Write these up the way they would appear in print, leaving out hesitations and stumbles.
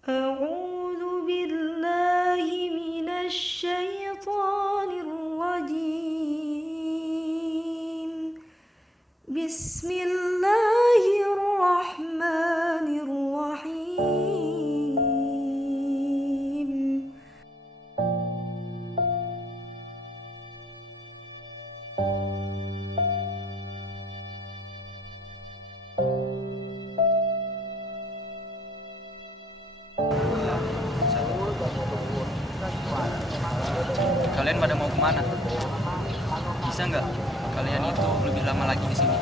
أعوذ بالله من الشيطان الرجيم. بسم الله الرحمن الرحيم. Kalian pada mau kemana? Bisa nggak kalian itu lebih lama lagi di sini?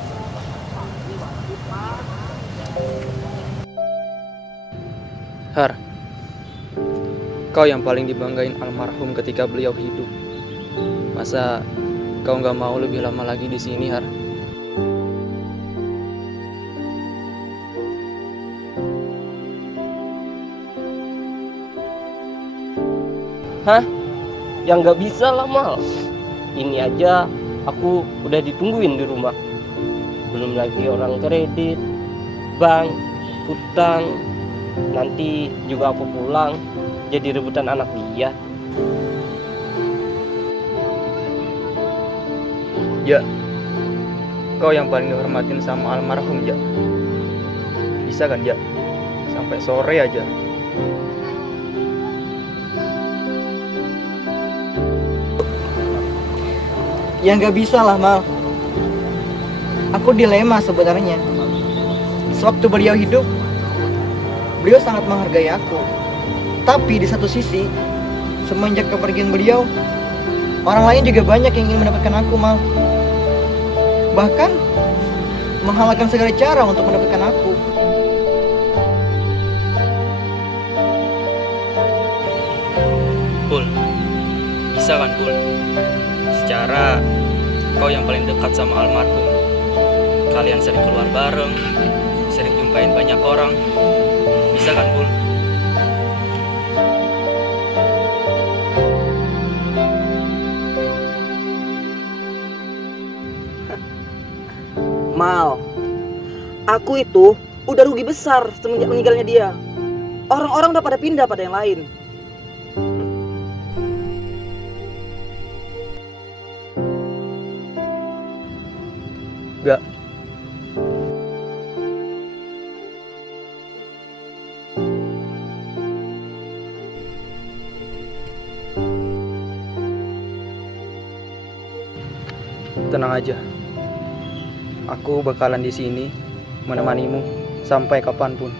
Har, kau yang paling dibanggain almarhum ketika beliau hidup. Masa kau nggak mau lebih lama lagi di sini, Har? Hah? Yang nggak bisa lah, Mal. Ini aja aku udah ditungguin di rumah. Belum lagi orang kredit, bank, hutang. Nanti juga aku pulang jadi rebutan anak dia. Ya, kau yang paling dihormatin sama almarhum, ya. Bisa kan, ya? Sampai sore aja. Ya nggak bisa lah, Mal. Aku dilema sebenarnya. Sewaktu beliau hidup, beliau sangat menghargai aku. Tapi di satu sisi, semenjak kepergian beliau, orang lain juga banyak yang ingin mendapatkan aku, Mal. Bahkan menghalalkan segala cara untuk mendapatkan aku. Pul, bisa kan, Pul? Secara kau yang paling dekat sama almarhum. Kalian sering keluar bareng, sering jumpain banyak orang. Bisa kan, Pul? Mal, aku itu udah rugi besar semenjak meninggalnya dia. Orang-orang udah pada pindah pada yang lain. Gak. Tenang aja. Aku bakalan di sini menemanimu sampai kapanpun.